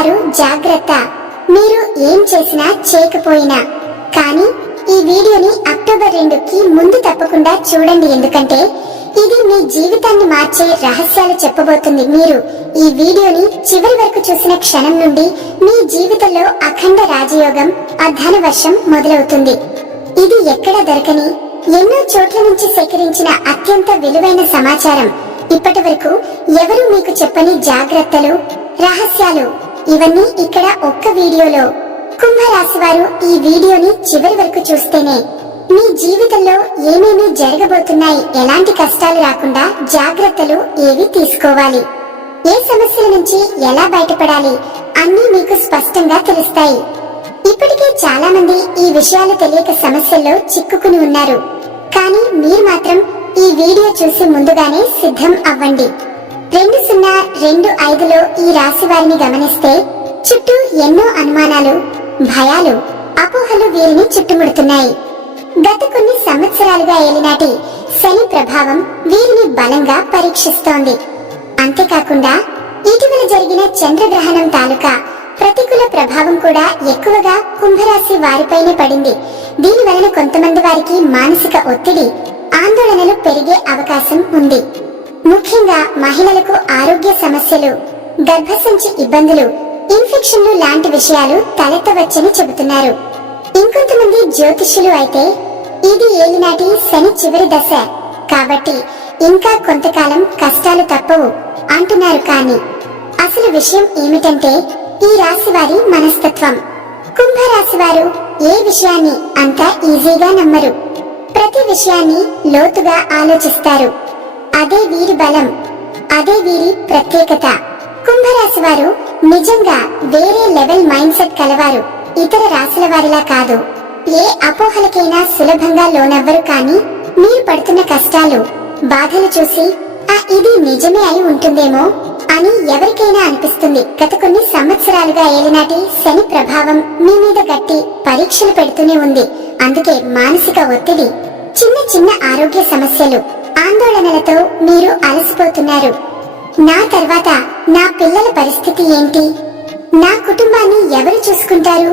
రాశివారు జాగ్రత్త. మీరు ఏం చేసినా చేయకపోయినా కానీ ఈ వీడియోని అక్టోబర్ 2కి ముందు తప్పకుండా చూడండి, ఎందుకంటే ఇది మీ జీవితాన్ని మార్చే రహస్యాలు చెప్పబోతుంది. మీరు ఈ వీడియోని చివరి వరకు చూసిన క్షణం నుండి మీ జీవితంలో అఖండ రాజయోగం, ధన వర్షం మొదలవుతుంది. ఇది ఎక్కడ దొరకని, ఎన్నో చోట్ల నుంచి సేకరించిన అత్యంత విలువైన సమాచారం. ఇప్పటి వరకు ఎవరు మీకు చెప్పని జాగ్రత్తలు, రహస్యాలు, ఇవన్నీ ఇక్కడ ఒక్క వీడియోలో. కుంభరాశి వారు ఈ వీడియోని చివరి వరకు చూస్తేనే మీ జీవితంలో ఏమేమి జరగబోతున్నాయి, ఎలాంటి కష్టాలు రాకుండా జాగ్రత్తలు ఏవి తీసుకోవాలి, ఏ సమస్యల నుంచి ఎలా బయటపడాలి అన్నీ మీకు స్పష్టంగా తెలుస్తాయి. ఇప్పటికే చాలా మంది ఈ విషయాలు తెలియక సమస్యల్లో చిక్కుకుని ఉన్నారు. కానీ మీరు మాత్రం ఈ వీడియో చూసి ముందుగానే సిద్ధం అవ్వండి. 2025లో ఈ రాశి వారిని గమనిస్తే చుట్టూ ఎన్నో అనుమానాలు, భయాలు, అపోహలు వీరిని చుట్టుముడుతున్నాయి. గత కొన్ని సంవత్సరాలుగా ఏలినాటి శని ప్రభావం వీరిని బలంగా పరీక్షిస్తోంది. అంతేకాకుండా ఇటీవల జరిగిన చంద్రగ్రహణం తాలూకా ప్రతికూల ప్రభావం కూడా ఎక్కువగా కుంభరాశి వారిపైనే పడింది. దీని వలన కొంతమంది వారికి మానసిక ఒత్తిడి, ఆందోళనలు పెరిగే అవకాశం ఉంది. ముఖ్యంగా మహిళలకు ఆరోగ్య సమస్యలు, గర్భసంచి ఇబ్బందులు, ఇన్ఫెక్షన్లు లాంటి విషయాలు తలెత్తవచ్చని చెబుతున్నారు. ఇంకొంతమంది జ్యోతిష్యులు అయితే ఇది ఏలినాటి శని చివరి దశ కాబట్టి ఇంకా కొంతకాలం కష్టాలు తప్పవు అంటున్నారు. కానీ అసలు విషయం ఏమిటంటే ఈ రాశి వారి మనస్తత్వం. కుంభరాశి వారు ఏ విషయాన్ని అంత ఈజీగా నమ్మరు. ప్రతి విషయాన్ని లోతుగా ఆలోచిస్తారు. అదే వీరి బలం, అదే వీరి ప్రత్యేకత. కుంభరాశి వారు నిజంగా వేరే లెవెల్ మైండ్ సెట్ కలవారు. ఇతర రాశుల వారిలా కాదు. ఏ అపోహలకైనా సులభంగా లోనవ్వరు. కానీ మీరు పడుతున్న కష్టాలు, బాధలు చూసి ఇది నిజమే అయి ఉంటుందేమో అని ఎవరికైనా అనిపిస్తుంది. గత కొన్ని సంవత్సరాలుగా ఏలినాటి శని ప్రభావం మీ మీద గట్టి పరీక్షలు పెడుతూనే ఉంది. అందుకే మానసిక ఒత్తిడి, చిన్న చిన్న ఆరోగ్య సమస్యలు, ఆందోళనలతో మీరు అలసిపోతున్నారు. నా తర్వాత నా పిల్లల పరిస్థితి ఏంటి, నా కుటుంబాన్ని ఎవరు చూసుకుంటారు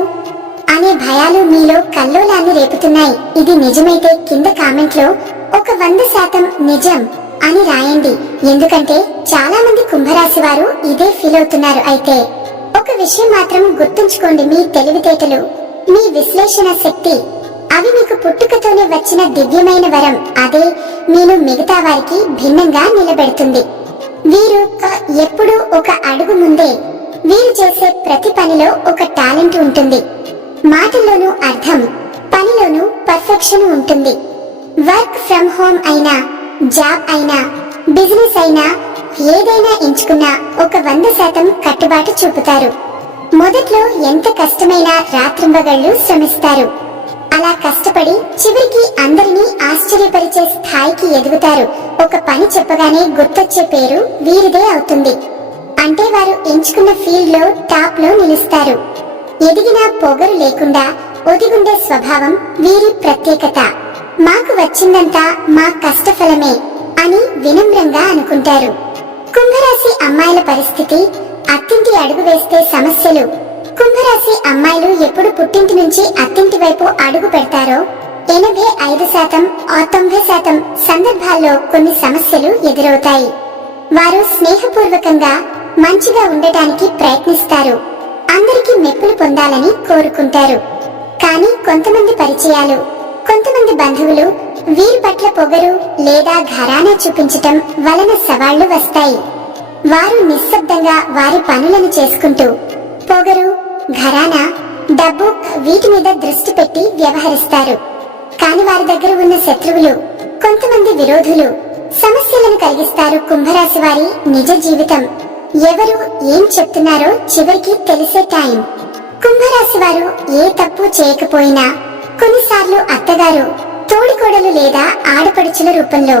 అనే భయాలు మీలో కల్లోలాన్ని రేపుతున్నాయి. ఇది నిజమైతే కింద కామెంట్ లో ఒక 100% నిజం అని రాయండి. ఎందుకంటే చాలా మంది కుంభరాశి వారు ఇదే ఫీల్ అవుతున్నారు. అయితే ఒక విషయం మాత్రం గుర్తుంచుకోండి, మీ తెలివితేటలు, మీ విశ్లేషణ శక్తి, అవి మీకు పుట్టుకతోనే వచ్చిన దివ్యమైన వరం. అదే మీను మిగతా వారికి భిన్నంగా నిలబెడుతుంది. వీరు ఎప్పుడూ ఒక అడుగు ముందే. వీరు చేసే ప్రతి పనిలో ఒక టాలెంట్ ఉంటుంది. మాటల్లోనూ అర్థం, పనిలోనూ పర్ఫెక్షన్ ఉంటుంది. వర్క్ ఫ్రమ్ హోమ్ అయినా, జాబ్ అయినా, బిజినెస్ అయినా, ఏదైనా ఎంచుకున్నా ఒక 100% కట్టుబాటు చూపుతారు. మొదట్లో ఎంత కష్టమైనా రాత్రింబగళ్ళు శ్రమిస్తారు. అలా కష్టపడి చివరికి అందరినీ ఆశ్చర్యపరిచే స్థాయికి ఎదుగుతారు. ఒక పని చెప్పగానే గుర్తొచ్చే పేరు వీరిదే అవుతుంది. అంటే వారు ఎంచుకున్న ఫీల్డ్ లో టాప్ లో నిలుస్తారు. ఎదిగినా పొగరు లేకుండా ఒదిగుండే స్వభావం వీరి ప్రత్యేకత. మాకు వచ్చిందంతా మా కష్టఫలమే అని వినమ్రంగా అనుకుంటారు. కుంభరాశి అమ్మాయిల పరిస్థితి, అత్తింటి అడుగు వేస్తే సమస్యలు. కుంభరాశి అమ్మాయిలు ఎప్పుడు పుట్టింటి నుంచి అత్తింటి వైపు అడుగు పెడతారో 85%, 90% సందర్భాల్లో కొన్ని సమస్యలు ఎదురవుతాయి. వారు స్నేహపూర్వకంగా మంచిగా ఉండటానికి ప్రయత్నిస్తారు. అందరికీ మెప్పులు పొందాలని కోరుకుంటారు. కానీ కొంతమంది పరిచయాలు, కొంతమంది బంధువులు వీరి పట్ల పొగరు లేదా ఘరానా చూపించటం వలన సవాళ్లు వస్తాయి. వారు నిశ్శబ్దంగా వారి పనులను చేసుకుంటూ పొగరు, ఘరానా, డబ్బు వీటి మీద దృష్టి పెట్టి వ్యవహరిస్తారు. కాని వారి దగ్గర ఉన్న శత్రువులు, కొంతమంది విరోధులు సమస్యలను కలిగిస్తారు. కుంభరాశి వారి నిజ జీవితం ఎవరు ఏం చెప్తున్నారో చివరికి తెలిసే టైం. కుంభరాశి వారు ఏ తప్పు చేయకపోయినా కొన్నిసార్లు అత్తగారు, తోడికోడలు లేదా ఆడపడుచుల రూపంలో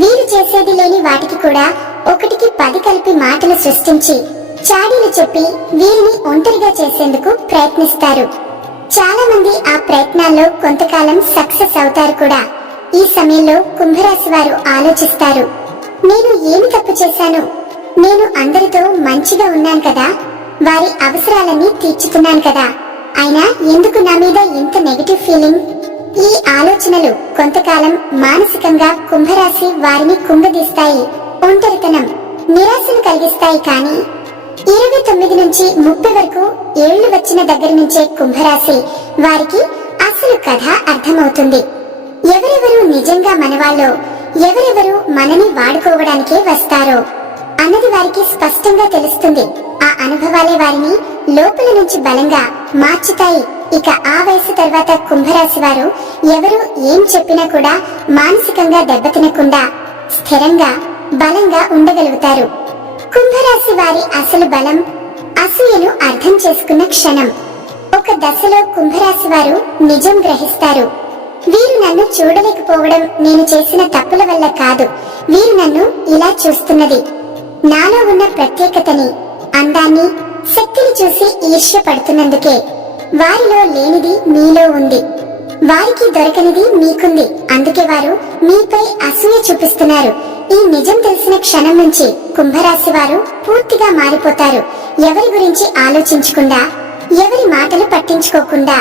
వీరు చేసేది లేని వాటికి కూడా 1కి 10 కలిపి మాటలు సృష్టించి చాడీలు చెప్పి వీరిని ఒంటరిగా చేసేందుకు ప్రయత్నిస్తారు. చాలా మంది ఆ ప్రయత్నాల్లో కొంతకాలం సక్సెస్ అవుతారు కూడా. ఈ సమయంలో కుంభరాశి వారు ఆలోచిస్తారు, నేను ఏమి తప్పు చేశాను, నేను అందరితో మంచిగా ఉన్నాను కదా, వారి అవసరాలన్నీ తీర్చుతున్నాను కదా, అయినా ఎందుకు నా మీద ఇంత నెగటివ్ ఫీలింగ్? ఈ ఆలోచనలు కొంతకాలం మానసికంగా కుంభరాశి వారిని కుంగదీస్తాయి, ఒంటరితనం, నిరాశను కలిగిస్తాయి. కానీ 29 నుంచి 30 వరకు ఏళ్లు వచ్చిన దగ్గర నుంచే కుంభరాశి వారికి అసలు కథ అర్థమవుతుంది. ఎవరెవరు నిజంగా మనవాళ్ళో, ఎవరెవరు మనని వాడుకోవడానికే వస్తారో అన్నది వారికి స్పష్టంగా తెలుస్తుంది. ఆ అనుభవాలే వారిని లోపల నుంచి బలంగా మార్చుతాయి. ఇక ఆ వయసు తర్వాత కుంభరాశి వారు ఎవరు ఏం చెప్పినా కూడా మానసికంగా దెబ్బతినకుండా స్థిరంగా బలంగా ఉండగలుగుతారు. కుంభరాశి వారి అసలు బలం అసూయను అర్థం చేసుకున్న క్షణం. ఒక దశలో కుంభరాశి వారు నిజం గ్రహిస్తారు. వీరు నన్ను చూడలేకపోవడం నేను చేసిన తప్పుల వల్ల కాదు, వీరు నన్ను ఇలా చూస్తున్నది నాలో ఉన్న ప్రత్యేకతని, అందాన్ని, శక్తిని చూసి ఈర్ష్య పడుతున్నందుకే. వారిలో లేనిది మీలో ఉంది, వారికి దొరకనిది మీకుంది, అందుకే వారు మీపై అసూయ చూపిస్తున్నారు. ఈ నిజం తెలిసిన క్షణం నుంచి కుంభరాశి వారు పూర్తిగా మారిపోతారు. ఎవరి గురించి ఆలోచించకుండా, ఎవరి మాటలు పట్టించుకోకుండా,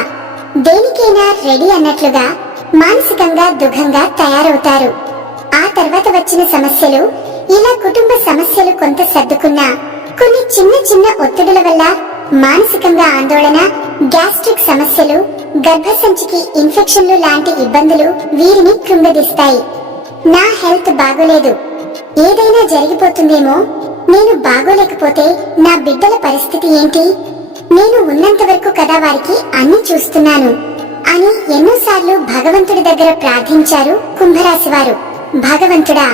దేనికైనా రెడీ అన్నట్లుగా మానసికంగా దుఃఖంగా తయారవుతారు. ఆ తర్వాత వచ్చిన సమస్యలు, ఇలా కుటుంబ సమస్యలు కొంత సర్దుకున్నా కొన్ని చిన్న చిన్న ఒత్తిడుల వల్ల మానసికంగా ఆందోళన, గ్యాస్ట్రిక్ సమస్యలు, గర్భసంచికి ఇన్ఫెక్షన్లు లాంటి ఇబ్బందులు వీరిని కృంగదీస్తాయి. నా హెల్త్ బాగోలేదు, ఏదైనా జరిగిపోతుందేమో, నేను బాగోలేకపోతే నా బిడ్డల పరిస్థితి ఏంటి, నేను ఉన్నంత వరకు కదా వారికి అన్ని చూస్తున్నాను అని ఎన్నోసార్లు భగవంతుడి దగ్గర ప్రార్థించారు కుంభరాశి వారు. భగవంతుడా,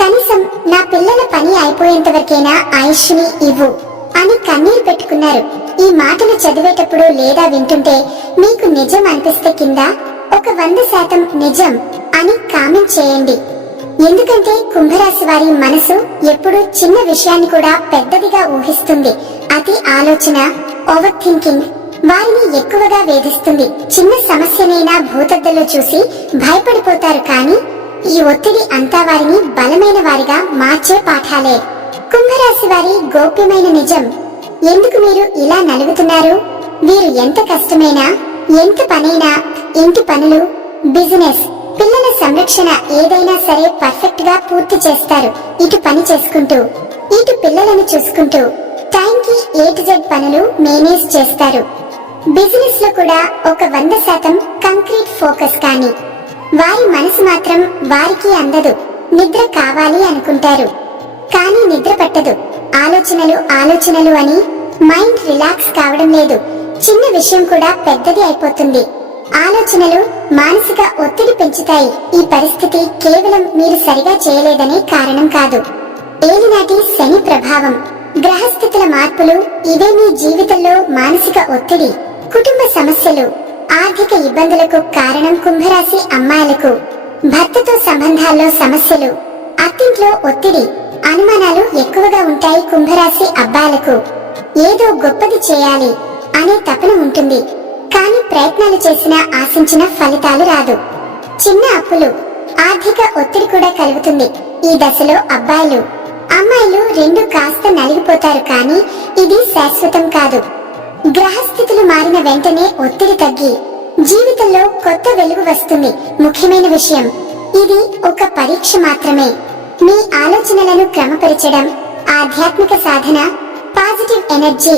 కనీసం నా పిల్లల పని అయిపోయేంత వరకైనా ఆయుష్ని ఇవ్వు అని కన్నీరు పెట్టుకున్నారు. ఈ మాటలు చదివేటప్పుడు లేదా వింటుంటే మీకు నిజం అనిపిస్తే కింద ఒక 100% నిజం అని కామెంట్ చేయండి. ఎందుకంటే కుంభరాశి వారి మనసు ఎప్పుడు చిన్న విషయాన్ని కూడా పెద్దదిగా ఊహిస్తుంది. అతి ఆలోచన, ఓవర్ థింకింగ్ వారిని ఎక్కువగా వేధిస్తుంది. చిన్న సమస్యనైనా భూతద్దలో చూసి భయపడిపోతారు. కానీ ఈ ఒత్తిడి అంతా వారిని బలమైన వారిగా మార్చే పాఠాలే. కుంభరాశి వారి గోప్యమైన నిజం. ఎందుకు మీరు ఇలా నలుగుతున్నారు? వీరు ఎంత కష్టమైనా, ఎంత పనైనా, ఇంటి పనులు, బిజినెస్, పిల్లల సంరక్షణ ఏదైనా సరే పర్ఫెక్ట్ గా పూర్తి చేస్తారు. ఇటు పని చేసుకుంటూ, ఇటు పిల్లలను చూసుకుంటూ టైంకి A to Z పనులు మేనేజ్ చేస్తారు. బిజినెస్ లో కూడా ఒక 100% కంక్రీట్ ఫోకస్. కానీ వారి మనసు మాత్రం వారికి అందదు. నిద్ర కావాలి అనుకుంటారు, కానీ నిద్ర పట్టదు. ఆలోచనలు ఆలోచనలు అని మైండ్ రిలాక్స్ కావడం లేదు. చిన్న విషయం కూడా పెద్దది అయిపోతుంది. ఆలోచనలు మానసిక ఒత్తిడి పెంచుతాయి. ఈ పరిస్థితి కేవలం మీరు సరిగా చేయలేదనే కారణం కాదు. ఏలినాటి శని ప్రభావం, గ్రహస్థితుల మార్పులు ఇవే మీ జీవితంలో మానసిక ఒత్తిడి, కుటుంబ సమస్యలు, ఆర్థిక ఇబ్బందులకు కారణం. కుంభరాశి అమ్మాయిలకు భర్తతో సంబంధాల్లో సమస్యలు, అత్తింట్లో ఒత్తిడి, అనుమానాలు ఎక్కువగా ఉంటాయి. కుంభరాశి అబ్బాయిలకు ఏదో గొప్పది చేయాలి అనే తపన ఉంటుంది. కానీ ప్రయత్నాలు చేసినా ఆశించిన ఫలితాలు రాదు. చిన్న అప్పులు, ఆర్థిక ఒత్తిడి కూడా కలుగుతుంది. ఈ దశలో అబ్బాయిలు అమ్మాయిలు రెండు కాస్త నలిగిపోతారు. కానీ ఇది శాశ్వతం కాదు. గ్రహస్థితులు మారిన వెంటనే ఒత్తిడి తగ్గి జీవితంలో కొత్త వెలుగు వస్తుంది. ముఖ్యమైన విషయం, ఇది ఒక పరీక్ష మాత్రమే. మీ ఆలోచనలను క్రమపరచడం, ఆధ్యాత్మిక సాధన, పాజిటివ్ ఎనర్జీ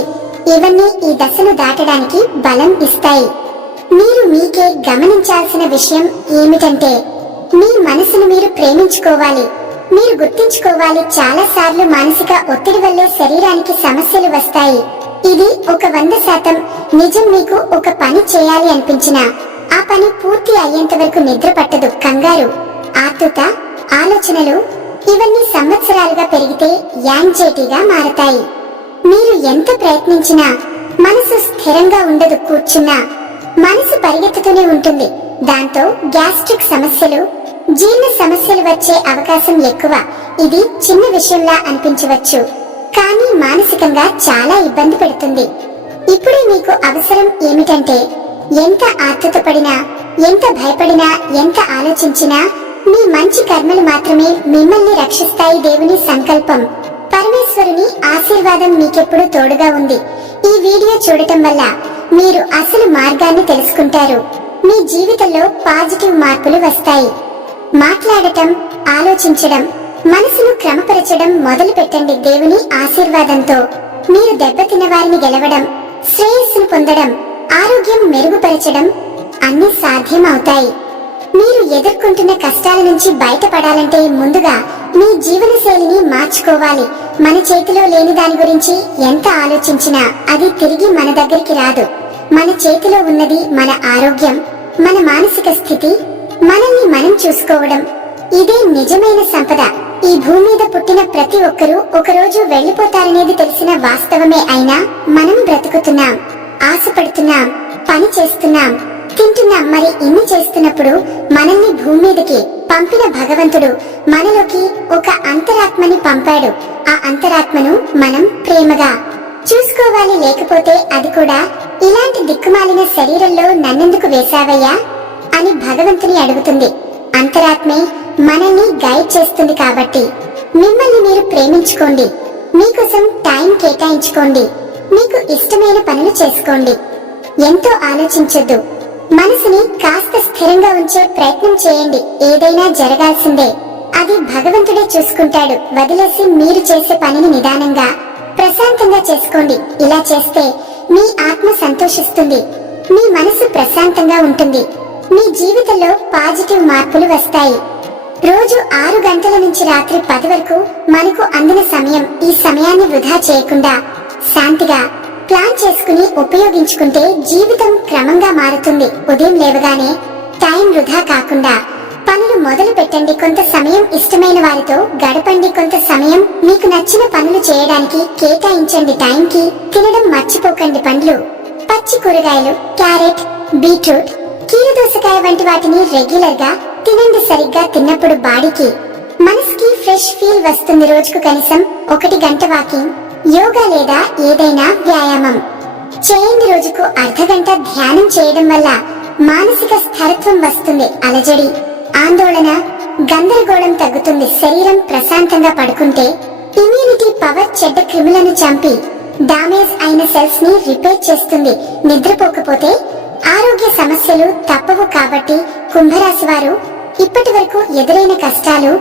ఇవన్నీ ఈ దశను దాటడానికి బలం ఇస్తాయి. మీరు మీకే గమనించాల్సిన విషయం ఏమిటంటే, మీ మనసును మీరు ప్రేమించుకోవాలి. మీరు గుర్తించుకోవాలి, చాలా సార్లు మానసిక ఒత్తిడి వల్లే శరీరానికి సమస్యలు వస్తాయి. ఇది ఒక 100% నిజం. మీకు ఒక పని చేయాలి అనిపించినా ఆ పని పూర్తి అయ్యేంత వరకు నిద్ర పట్టదు. కంగారు, ఆతృత, ఆలోచనలు ఇవన్నీ సంవత్సరాలుగా పెరిగితే యాంగ్జైటీగా మారతాయి. మీరు ఎంత ప్రయత్నించినా మనసు స్థిరంగా ఉండదు. కూర్చున్నా మనసు పరిగెత్తుతూనే ఉంటుంది. దాంతో గ్యాస్ట్రిక్ సమస్యలు, జీర్ణ సమస్యలు వచ్చే అవకాశం ఎక్కువ. ఇది చిన్న విషయంలా అనిపించవచ్చు, కానీ మానసికంగా చాలా ఇబ్బంది పెడుతుంది. ఇప్పుడే మీకు అవసరం ఏమిటంటే, ఎంత ఆతృత పడినా, ఎంత భయపడినా, ఎంత ఆలోచించినా మీ మంచి కర్మలు మాత్రమే మిమ్మల్ని రక్షిస్తాయి. దేవుని సంకల్పం పరమేశ్వరుని ఆశీర్వాదం మీకెప్పుడు తోడుగా ఉంది. ఈ వీడియో చూడటం వల్ల మీరు అసలు మార్గాన్ని తెలుసుకుంటారు. మీ జీవితంలో పాజిటివ్ మార్పులు వస్తాయి. మాట్లాడటం, ఆలోచించడం, మనసును క్రమపరచడం మొదలు పెట్టండి. దేవుని ఆశీర్వాదంతో మీరు దెబ్బతిన్న వారిని గెలవడం, శ్రేయస్సును పొందడం, ఆరోగ్యం మెరుగుపరచడం అన్ని సాధ్యం అవుతాయి. మీరు ఎదుర్కొంటున్న కష్టాల నుంచి బయటపడాలంటే ముందుగా మీ జీవన శైలిని మార్చుకోవాలి. మన చేతిలో లేని దాని గురించి ఎంత ఆలోచించినా అది తిరిగి మన దగ్గరికి రాదు. మన చేతిలో ఉన్నది మన ఆరోగ్యం, మన మానసిక స్థితి, మనల్ని మనం చూసుకోవడం. ఇదే నిజమైన సంపద. ఈ భూమి మీద పుట్టిన ప్రతి ఒక్కరూ ఒకరోజు వెళ్లిపోతారనేది తెలిసిన వాస్తవమే. అయినా మనం బ్రతుకుతున్నాం, ఆశపడుతున్నాం, పని చేస్తున్నాం, తింటున్నాం. మరి ఇన్ని చేస్తున్నప్పుడు మనల్ని భూమి మీదకి పంపిన భగవంతుడు మనలోకి ఒక అంతరాత్మని పంపాడు. ఆ అంతరాత్మను మనం ప్రేమగా చూసుకోవాలి. లేకపోతే అది కూడా ఇలాంటి దిక్కుమాలిన శరీరంలో నన్నెందుకు వేశావయ్యా అని భగవంతుని అడుగుతుంది. అంతరాత్మే మనల్ని గైడ్ చేస్తుంది. కాబట్టి మిమ్మల్ని మీరు ప్రేమించుకోండి. మీకోసం టైం కేటాయించుకోండి. మీకు ఇష్టమైన పనులు చేసుకోండి. ఎంతో ఆలోచించొద్దు. మనసుని కాస్త స్థిరంగా ఉంచే ప్రయత్నం చేయండి. ఏదైనా జరగాల్సిందే, అది భగవంతుడే చూసుకుంటాడు. వదిలేసి మీరు చేసే పనిని నిదానంగా, ప్రశాంతంగా చేసుకోండి. ఇలా చేస్తే మీ ఆత్మ సంతోషిస్తుంది, మీ మనసు ప్రశాంతంగా ఉంటుంది. మీ జీవితంలో పాజిటివ్ మార్పులు వస్తాయి. రోజు 6 గంటల నుంచి రాత్రి 10 వరకు మనకు అందిన సమయం. ఈ సమయాన్ని వృధా చేయకుండా శాంతిగా ప్లాన్ చేసుకుని ఉపయోగించుకుంటే జీవితం క్రమంగా మారుతుంది. ఉదయం లేవగానే టైం వృధా కాకుండా పనులు మొదలు పెట్టండి. కొంత సమయం ఇష్టమైన వారితో గడపండి. కొంత సమయం మీకు నచ్చిన పనులు చేయడానికి కేటాయించండి. టైంకి తినడం మర్చిపోకండి. పండ్లు, పచ్చి కూరగాయలు, క్యారెట్, బీట్రూట్, కీరదోసకాయ వంటి వాటిని రెగ్యులర్ గా తినండి. సరిగ్గా తిన్నప్పుడు బాడీకి, మనసుకి ఫ్రెష్ ఫీల్ వస్తుంది. రోజుకు కనీసం 1 గంట వాకింగ్, యోగా లేదా ఏదైనా వ్యాయామం చేయండి. రోజుకు అర్ధగంట ధ్యానం చేయడం వల్ల మానసిక స్థిరత్వం వస్తుంది. అలజడి, ఆందోళన, గందరగోళం తగ్గుతుంది. శరీరం ప్రశాంతంగా పడుకుంటే ఇమ్యూనిటీ పవర్ చెడ్డ క్రిములను చంపి డామేజ్ అయిన సెల్స్ ని రిపేర్ చేస్తుంది. నిద్రపోకపోతే ఆరోగ్య సమస్యలు తప్పవు. కాబట్టి కుంభరాశి వారు ఇప్పటి వరకు ఎదురైన కష్టాలు,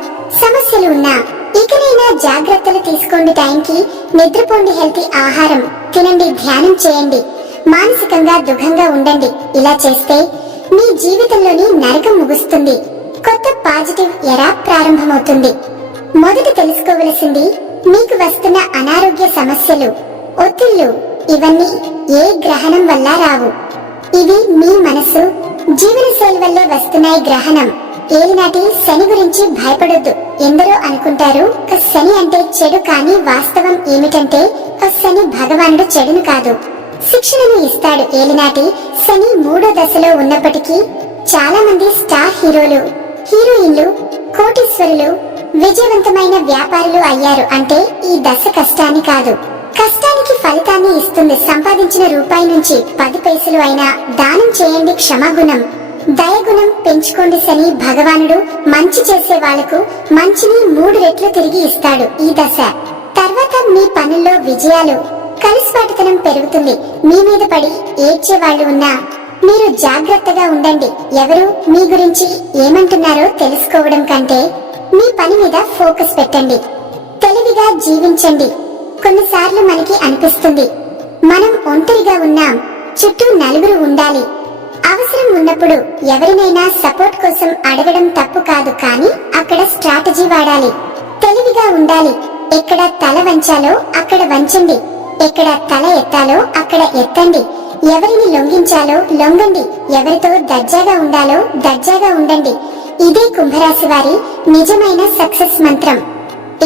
సమస్యలు ఉన్నా ఇకనైనా జాగ్రత్తలు తీసుకోండి. టైంకి నిద్రపోండి, హెల్తీ ఆహారం తినండి, ధ్యానం చేయండి, మానసికంగా దృఢంగా ఉండండి. ఇలా చేస్తే మీ జీవితంలోని నరకం ముగుస్తుంది. కొత్త పాజిటివ్ ఎరా ప్రారంభమవుతుంది. మొదట తెలుసుకోవలసింది, మీకు వస్తున్న అనారోగ్య సమస్యలు, ఒత్తిళ్లు ఇవన్నీ ఏ గ్రహణం వల్ల రావు. ఇవి మీ మనసు, జీవనశైలి వల్లే వస్తున్నాయి. గ్రహణం ఏలినాటి శని గురించి భయపడొద్దు. ఎందరో అనుకుంటారు శని అంటే చెడు, కానీ వాస్తవం ఏమిటంటే శని భగవానుడు చెడును కాదు, శిక్షణను ఇస్తాడు. ఏలినాటి శని 3వ దశలో ఉన్నప్పటికీ చాలా మంది స్టార్ హీరోలు, హీరోయిన్లు, కోటీశ్వరులు, విజయవంతమైన వ్యాపారులు అయ్యారు. అంటే ఈ దశ కష్టాన్ని కాదు, కష్టానికి ఫలితాన్ని ఇస్తుంది. సంపాదించిన రూపాయి నుంచి 10 పైసలు అయినా దానం చేయండి. క్షమాగుణం, దయగుణం పెంచుకోండి. శని భగవానుడు మంచి చేసే వాళ్లకు మంచిని 3 రెట్లు తిరిగి ఇస్తాడు. ఈ దశ తర్వాత మీ పనుల్లో విజయాలు, కలిసిపాటుతనం పెరుగుతుంది. మీ మీద పడి ఏడ్చే వాళ్ళు ఉన్నా మీరు జాగ్రత్తగా ఉండండి. ఎవరు మీ గురించి ఏమంటున్నారో తెలుసుకోవడం కంటే మీ పని మీద ఫోకస్ పెట్టండి. తెలివిగా జీవించండి. కొన్నిసార్లు మనకి అనిపిస్తుంది మనం ఒంటరిగా ఉన్నాం, చుట్టూ నలుగురు ఉండాలి. అవసరం ఉన్నప్పుడు ఎవరినైనా సపోర్ట్ కోసం అడగడం తప్పు కాదు, కానీ అక్కడ స్ట్రాటజీ వాడాలి. తెలివిగా ఉండాలి. ఎక్కడ తల వంచాలో అక్కడ వంచండి, ఎక్కడ తల ఎత్తాలో అక్కడ ఎత్తండి. ఎవరిని లొంగించాలో లొంగండి, ఎవరితో దర్జాగా ఉండాలో దర్జాగా ఉండండి. ఇదే కుంభరాశి వారి నిజమైన సక్సెస్ మంత్రం.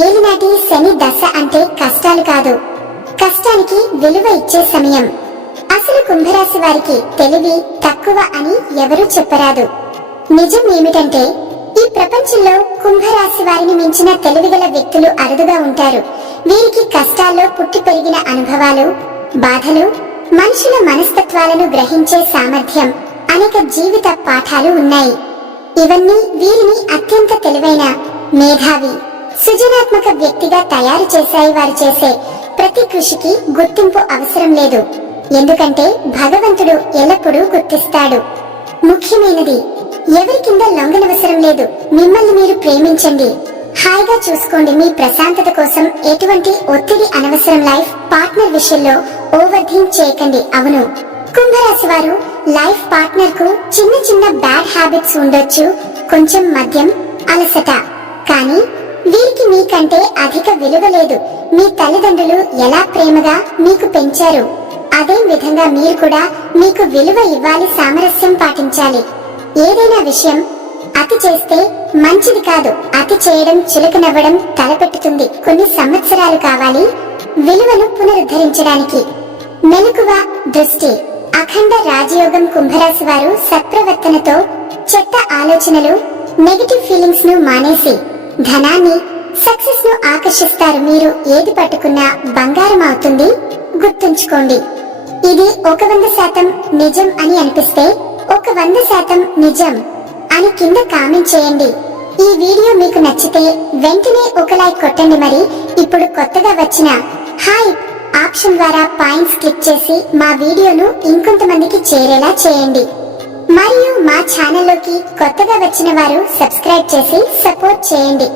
ఏలినాటి శని దశ అంటే కష్టాలు కాదు, కష్టానికి విలువ ఇచ్చే సమయం. అసలు కుంభరాశి వారికి తెలివి తక్కువ అని ఎవరూ చెప్పరాదు. నిజం ఏమిటంటే ఈ ప్రపంచంలో కుంభరాశి వారిని మించిన తెలివిగల వ్యక్తులు అరుదుగా ఉంటారు. వీరికి కష్టాల్లో పుట్టి పెరిగిన అనుభవాలు, బాధలు, మనుషుల మనస్తత్వాలను గ్రహించే సామర్థ్యం, అనేక జీవిత పాఠాలు ఉన్నాయి. ఇవన్నీ వీరిని అత్యంత తెలివైన, మేధావి, సృజనాత్మక వ్యక్తిగా తయారు చేశాయి. వారు చేసే ప్రతి కృషికి గుర్తింపు అవసరం లేదు, ఎందుకంటే భగవంతుడు ఎల్లప్పుడూ గుర్తిస్తాడు. ముఖ్యమైనది, ఎవరి కింద లొంగనవసరం లేదు. మిమ్మల్ని మీరు ప్రేమించండి, హాయిగా చూసుకోండి. మీ ప్రశాంతత కోసం ఎటువంటి ఒత్తిడి అనవసరం. లైఫ్ పార్ట్నర్ విషయంలో ఓవర్ థింక్ చేయకండి. అవును, కుంభరాశి వారు లైఫ్ పార్ట్నర్ కు చిన్న చిన్న బ్యాడ్ హ్యాబిట్స్ ఉండొచ్చు, కొంచెం మద్యం, అలసట. కానీ వీరికి మీకంటే అధిక విలువ లేదు. మీ తల్లిదండ్రులు ఎలా ప్రేమగా మీకు పెంచారు, అదే విధంగా మీరు కూడా మీకు విలువ ఇవ్వాలి. సామరస్యం పాటించాలి. ఏదైనా విషయం అతి చేస్తే మంచిది కాదు. అతి చేయడం చులకనవ్వడం తలపెట్టుతుంది. కొన్ని సంవత్సరాలు కావాలి విలువను పునరుద్ధరించడానికి. మెలకువ, దృష్టి, అఖండ రాజయోగం. కుంభరాశి వారు సత్ప్రవర్తనతో చెత్త ఆలోచనలు, నెగటివ్ ఫీలింగ్స్ ను మానేసి ధనాన్ని, సక్సెస్ ను ఆకర్షిస్తారు. మీరు ఏది పట్టుకున్నా బంగారం అవుతుంది, గుర్తుంచుకోండి. ఇది 100% నిజం అని అనిపిస్తే 100% నిజం అని కింద కామెంట్ చేయండి. ఈ వీడియో మీకు నచ్చితే వెంటనే ఒక లైక్ కొట్టండి. మరి ఇప్పుడు కొత్తగా వచ్చిన హాయ్ ఆప్షన్ ద్వారా పాయింట్స్ క్లిక్ చేసి మా వీడియోను ఇంకొంతమందికి చేరేలా చేయండి. మరియు మా ఛానల్లోకి కొత్తగా వచ్చిన వారు సబ్స్క్రైబ్ చేసి సపోర్ట్ చేయండి.